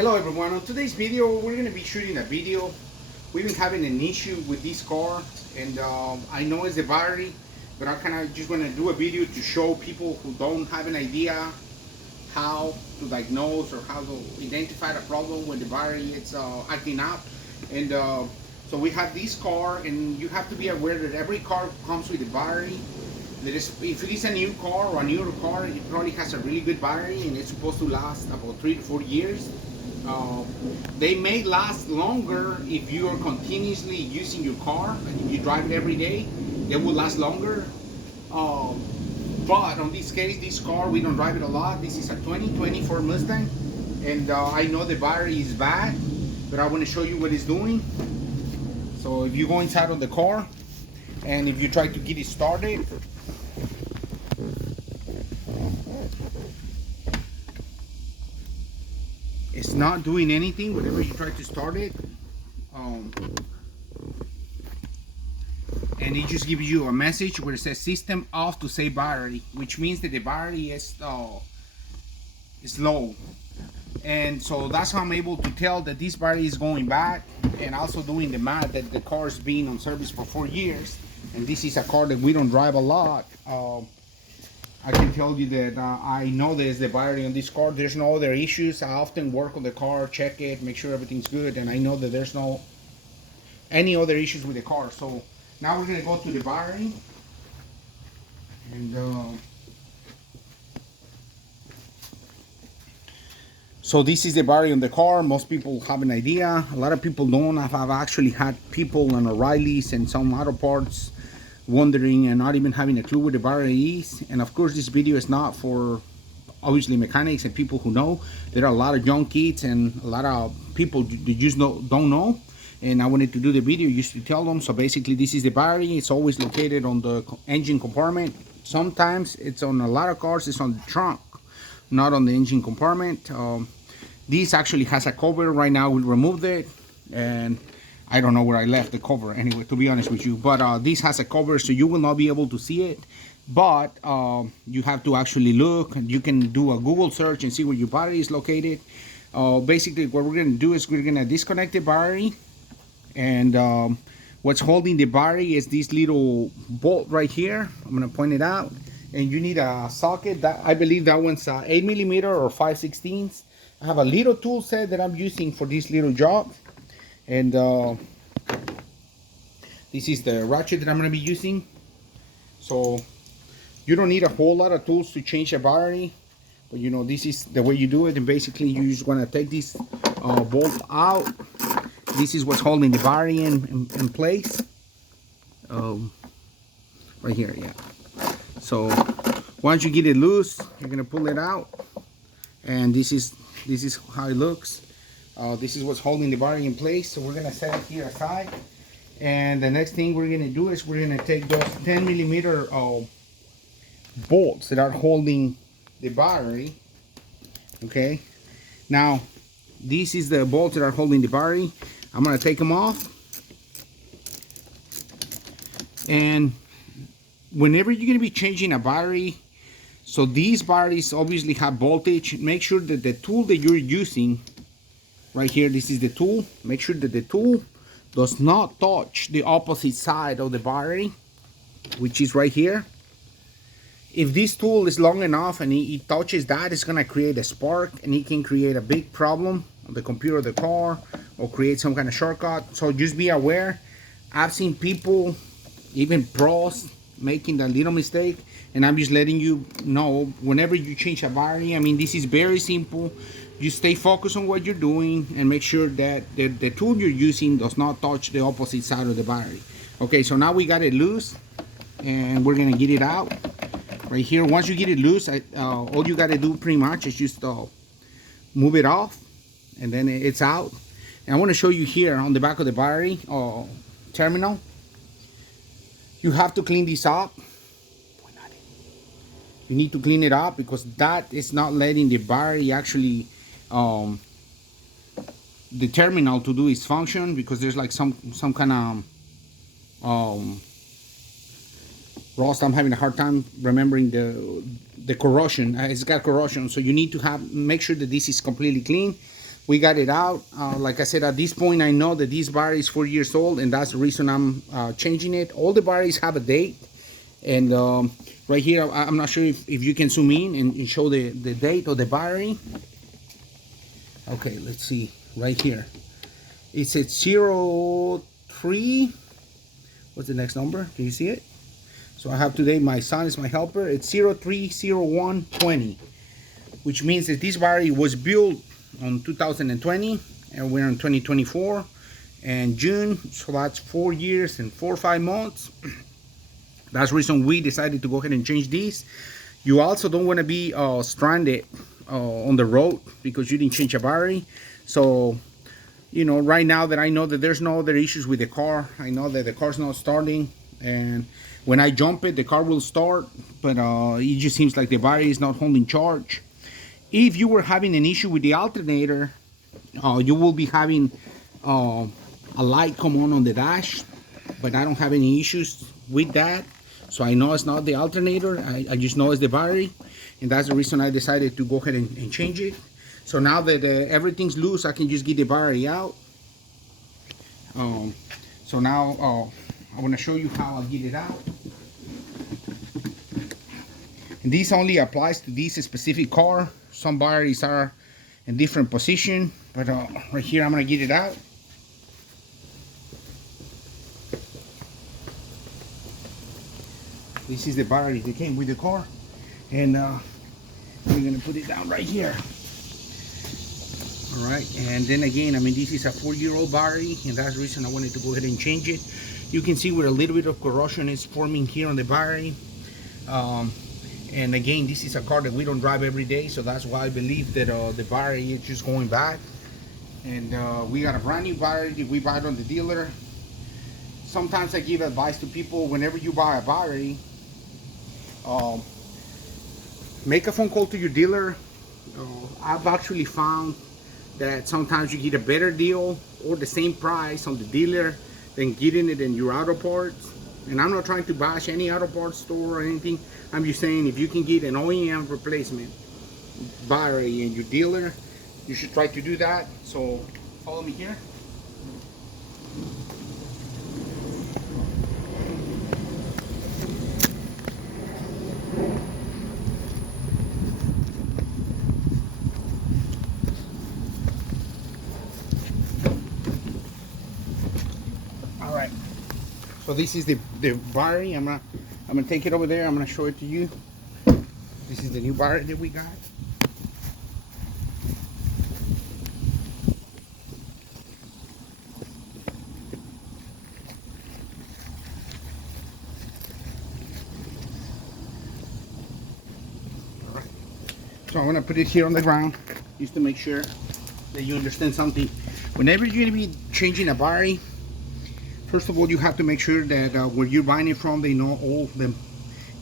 Hello everyone, on today's video we're going to be shooting a video. We've been having an issue with this car and I know it's the battery, but I kind of just want to do a video to show people who don't have an idea how to diagnose or how to identify the problem when the battery is acting up. And so we have this car, and you have to be aware that every car comes with a battery. If it is a new car or a newer car, it probably has a really good battery and it's supposed to last about 3 to 4 years. They may last longer if you are continuously using your car, and if you drive it every day, they will last longer. But on this case, this car, we don't drive it a lot. This is a 2024 Mustang, and I know the battery is bad, but I want to show you what it's doing. So if you go inside of the car, and if you try to get it started, it's not doing anything whenever you try to start it. And it just gives you a message where it says system off to save battery, which means that the battery is low. And so that's how I'm able to tell that this battery is going bad, and also doing the math that the car is being on service for 4 years, and this is a car that we don't drive a lot. I can tell you that I know there's the battery on this car. There's no other issues. I often work on the car, check it, make sure everything's good, and I know that there's no any other issues with the car. So now we're gonna go to the battery, and so this is the battery on the car. Most people have an idea. A lot of people don't. I've actually had people on O'Reilly's and some auto parts wondering and not even having a clue what the battery is. And of course, this video is not for obviously mechanics and people who know. There are a lot of young kids and a lot of people that just don't know, and I wanted to do the video just to tell them. So basically, this is the battery. It's always located on the engine compartment. Sometimes it's on a lot of cars, it's on the trunk, not on the engine compartment. This actually has a cover. Right now we removed it, and I don't know where I left the cover anyway, to be honest with you. But this has a cover, so you will not be able to see it. But you have to actually look. You can do a Google search and see where your battery is located. Basically, what we're going to do is we're going to disconnect the battery. And what's holding the battery is this little bolt right here. I'm going to point it out. And you need a socket. I believe that one's 8mm or 5/16. I have a little tool set that I'm using for this little job. And this is the ratchet that I'm going to be using. So you don't need a whole lot of tools to change a battery, but you know, this is the way you do it. And basically you just want to take this bolt out. This is what's holding the battery in place. Right here, yeah. So once you get it loose, you're going to pull it out, and this is how it looks. This is what's holding the battery in place. So we're gonna set it here aside, and the next thing we're gonna do is we're gonna take those 10mm bolts that are holding the battery. Okay, now this is the bolts that are holding the battery. I'm gonna take them off, and whenever you're gonna be changing a battery, so these batteries obviously have voltage. Make sure that the tool that you're using right here, this is the tool. Make sure that the tool does not touch the opposite side of the battery, which is right here. If this tool is long enough and it touches that, it's gonna create a spark, and it can create a big problem on the computer of the car or create some kind of shortcut. So just be aware. I've seen people, even pros, making that little mistake, and I'm just letting you know, whenever you change a battery, I mean, this is very simple. You stay focused on what you're doing and make sure that the tool you're using does not touch the opposite side of the battery. Okay, so now we got it loose, and we're gonna get it out right here. Once you get it loose, all you gotta do pretty much is just move it off, and then it's out. And I want to show you here on the back of the battery terminal. You have to clean this up. You need to clean it up because that is not letting the battery actually the terminal to do its function, because there's like some kind of rust. I'm having a hard time remembering the corrosion. It's got corrosion, so you need to make sure that this is completely clean. we got it out. Like I said, at this point I know that this battery is 4 years old, and that's the reason I'm changing it. All the batteries have a date, and right here I'm not sure if you can zoom in and show the date of the battery. Okay, let's see right here. It's at 03. What's the next number? Can you see it? So I have today, my son is my helper. It's 030120, which means that this battery was built on 2020 and we're in 2024 and June, so that's 4 years and 4 or 5 months. That's the reason we decided to go ahead and change this. You also don't want to be stranded on the road because you didn't change a battery. So, you know, right now that I know that there's no other issues with the car, I know that the car's not starting, and when I jump it, the car will start, but it just seems like the battery is not holding charge. If you were having an issue with the alternator, you will be having a light come on the dash, but I don't have any issues with that. So I know it's not the alternator, I just know it's the battery, and that's the reason I decided to go ahead and change it. So now that everything's loose, I can just get the battery out. So now I want to show you how I get it out. And this only applies to this specific car. Some batteries are in different position, but right here I'm going to get it out. This is the battery that came with the car, and we're going to put it down right here. All right, and then again, I mean, this is a 4-year-old battery, and that's the reason I wanted to go ahead and change it. You can see where a little bit of corrosion is forming here on the battery. And again, this is a car that we don't drive every day, so that's why I believe that the battery is just going bad. And we got a brand new battery that we buy it on the dealer. Sometimes I give advice to people, whenever you buy a battery, make a phone call to your dealer. I've actually found that sometimes you get a better deal or the same price on the dealer than getting it in your auto parts. And I'm not trying to bash any auto parts store or anything. I'm just saying, if you can get an OEM replacement battery in your dealer, you should try to do that. So follow me here. All right. So this is the battery. I'm gonna take it over there. I'm gonna show it to you. This is the new battery that we got. All right. So I'm gonna put it here on the ground just to make sure that you understand something. Whenever you're gonna be changing a battery, first of all, you have to make sure that where you're buying it from, they know all the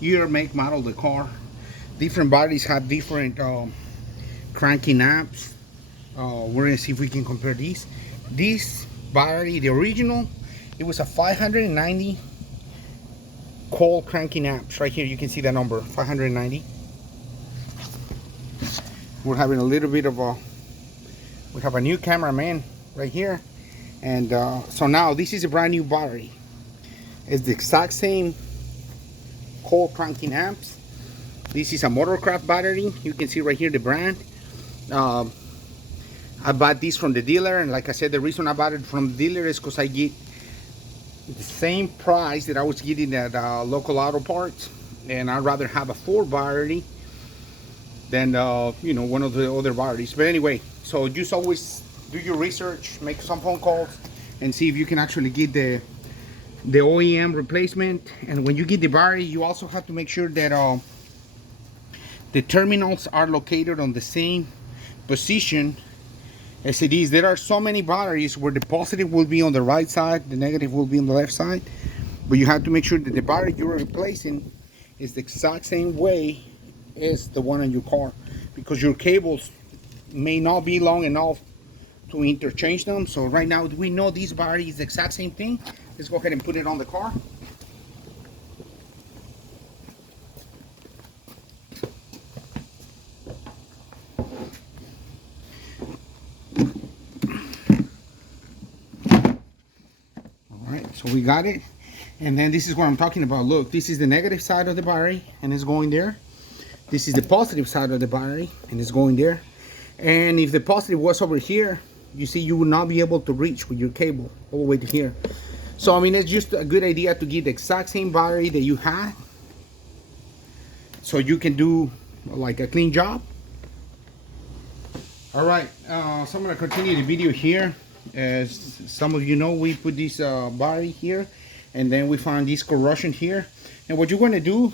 year, make, model of the car. Different batteries have different cranking amps. We're gonna see if we can compare these. This battery, the original, it was a 590 coil cranking amps. Right here, you can see that number, 590. We're having a little bit of we have a new cameraman right here. And so now this is a brand new battery. It's the exact same coil cranking amps. This is a Motorcraft battery. You can see right here the brand. I bought this from the dealer, and like I said, the reason I bought it from the dealer is because I get the same price that I was getting at local auto parts, and I'd rather have a 4 battery than you know, one of the other batteries. But anyway, so just always do your research, make some phone calls, and see if you can actually get the OEM replacement. And when you get the battery, you also have to make sure that the terminals are located on the same position as it is. There are so many batteries where the positive will be on the right side, the negative will be on the left side, but you have to make sure that the battery you're replacing is the exact same way as the one on your car, because your cables may not be long enough to interchange them. So right now we know this battery is the exact same thing. Let's go ahead and put it on the car. So we got it. And then this is what I'm talking about. Look, this is the negative side of the battery and it's going there. This is the positive side of the battery and it's going there. And if the positive was over here, you see you will not be able to reach with your cable all the way to here. So I mean, it's just a good idea to get the exact same battery that you had, so you can do like a clean job. All right, so I'm gonna continue the video here. As some of you know, we put this battery here, and then we found this corrosion here. And what you're gonna do,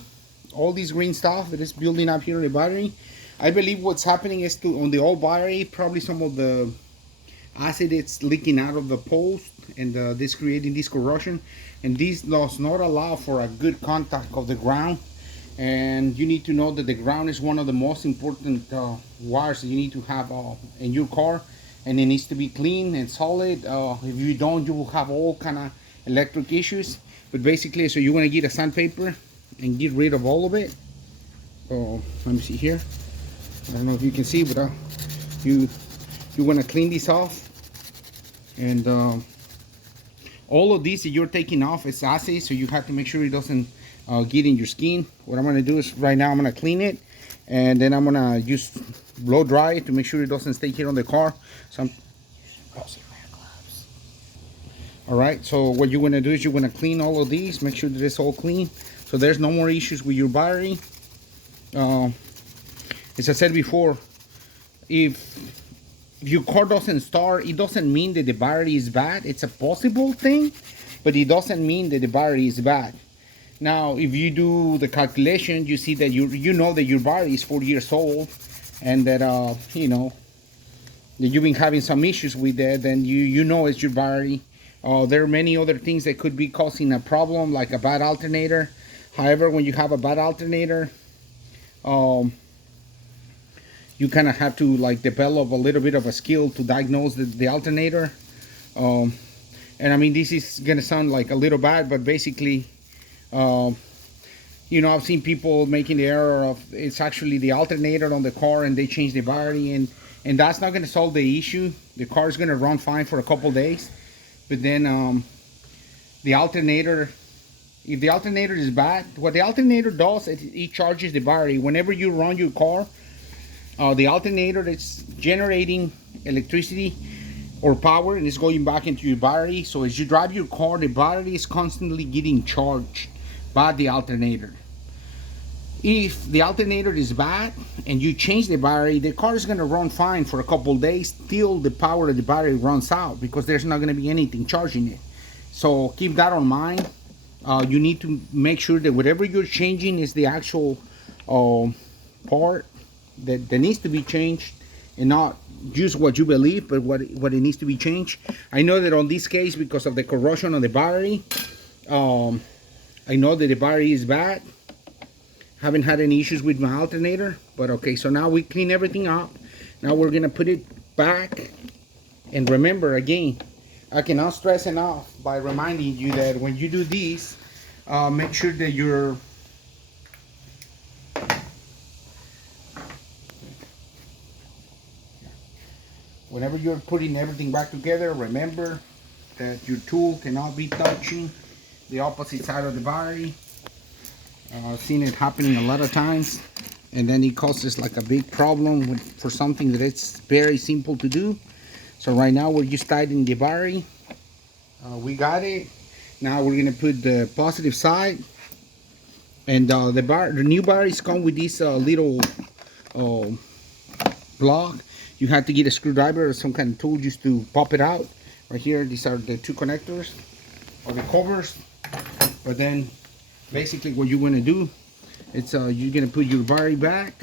all this green stuff that is building up here in the battery, I believe what's happening is on the old battery, probably some of the acid it's leaking out of the post, and this creating this corrosion, and this does not allow for a good contact of the ground. And you need to know that the ground is one of the most important wires that you need to have in your car, and it needs to be clean and solid. If you don't, you will have all kind of electric issues. But basically, so you want to get a sandpaper and get rid of all of it. Let me see here. I don't know if you can see, but you want to clean this off. And all of these that you're taking off is acid, so you have to make sure it doesn't get in your skin. What I'm going to do is right now I'm going to clean it, and then I'm going to just blow dry it to make sure it doesn't stay here on the car. So all right, so what you're going to do is you're going to clean all of these, make sure that it's all clean, so there's no more issues with your battery. As I said before, if your car doesn't start, it doesn't mean that the battery is bad. It's a possible thing, but it doesn't mean that the battery is bad. Now, if you do the calculation, you see that you know that your battery is 4 years old, and that you know that you've been having some issues with that. Then you know it's your battery. There are many other things that could be causing a problem, like a bad alternator. However, when you have a bad alternator, you kind of have to like develop a little bit of a skill to diagnose the alternator. And I mean, this is gonna sound like a little bad, but basically, you know, I've seen people making the error of it's actually the alternator on the car, and they change the battery, and that's not gonna solve the issue. The car is gonna run fine for a couple days, but then the alternator, if the alternator is bad, what the alternator does, it charges the battery. Whenever you run your car, the alternator is generating electricity or power, and it's going back into your battery. So as you drive your car, the battery is constantly getting charged by the alternator. If the alternator is bad and you change the battery, the car is going to run fine for a couple days till the power of the battery runs out, because there's not going to be anything charging it. So keep that on mind. You need to make sure that whatever you're changing is the actual part that needs to be changed, and not just what you believe, but what it needs to be changed. I know that on this case, because of the corrosion on the battery, I know that the battery is bad. Haven't had any issues with my alternator, but okay, so now we clean everything up. Now we're gonna put it back. And remember, again, I cannot stress enough by reminding you that when you do this, make sure that you're whenever you're putting everything back together, remember that your tool cannot be touching the opposite side of the battery. I've seen it happening a lot of times, and then it causes like a big problem for something that it's very simple to do. So right now we're just tightening the battery. We got it. Now we're gonna put the positive side, and the new batteries come with this little block. You have to get a screwdriver or some kind of tool just to pop it out. Right here, these are the two connectors or the covers. But then basically what you're going to do, it's you're going to put your battery back.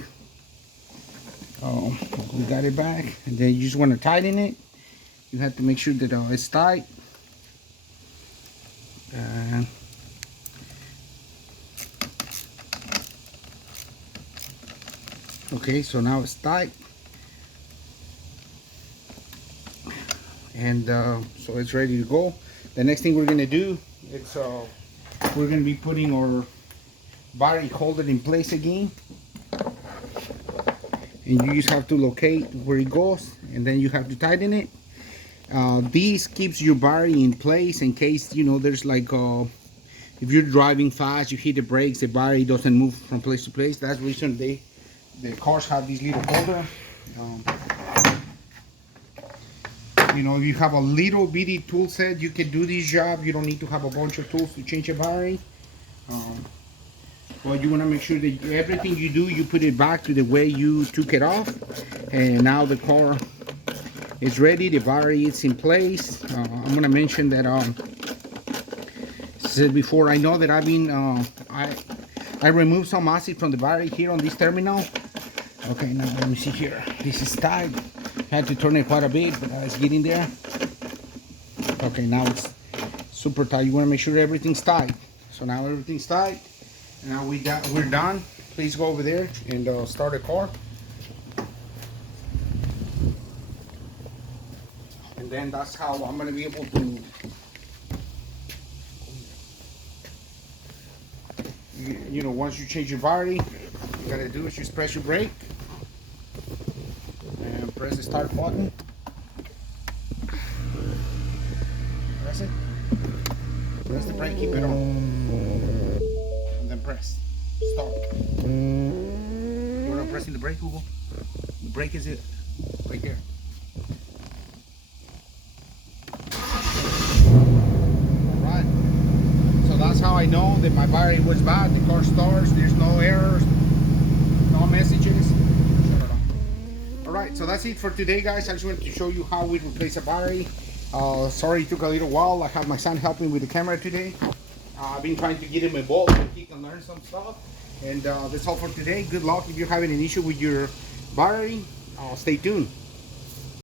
We got it back, and then you just want to tighten it. You have to make sure that it's tight. Okay, so now it's tight. And so it's ready to go. The next thing we're going to do is we're going to be putting our battery holder in place again, and you just have to locate where it goes, and then you have to tighten it. This keeps your battery in place in case, you know, there's like if you're driving fast, you hit the brakes, the battery doesn't move from place to place. That's the reason the cars have this little holder. Um, you know, if you have a little bitty tool set, you can do this job. You don't need to have a bunch of tools to change a battery. But you want to make sure that everything you do, you put it back to the way you took it off. And now the car is ready. The battery is in place. I'm going to mention that said before, I know that I've been I removed some acid from the battery here on this terminal. Okay, now let me see here. This is tight. Had to turn it quite a bit, but it's getting there. Okay, now it's super tight. You want to make sure everything's tight. So now everything's tight. Now we're done. Please go over there and start the car. And then that's how I'm going to be able to. You know, once you change your battery, you gotta do is just press your brake and press the start button. Press it. Press the brake, keep it on, and then press stop. You're not pressing the brake, Google. The brake is it right there. That's how I know that my battery was bad. The car starts, there's no errors, no messages. Shut it off. Alright, so that's it for today, guys. I just wanted to show you how we replace a battery. Sorry it took a little while. I have my son helping with the camera today. I've been trying to get him involved so he can learn some stuff. And that's all for today. Good luck if you're having an issue with your battery. Stay tuned.